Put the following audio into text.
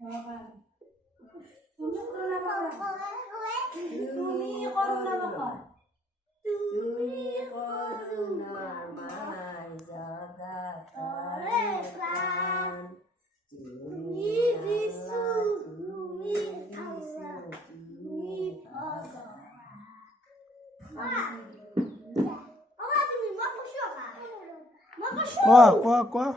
তুমি করুণা বাবা তুমি করুণাময় জগতরে প্রাণ তুমি যিশু তুমি আল্লাহ তুমি ভগবান বাবা তুমি মকশো কোৱা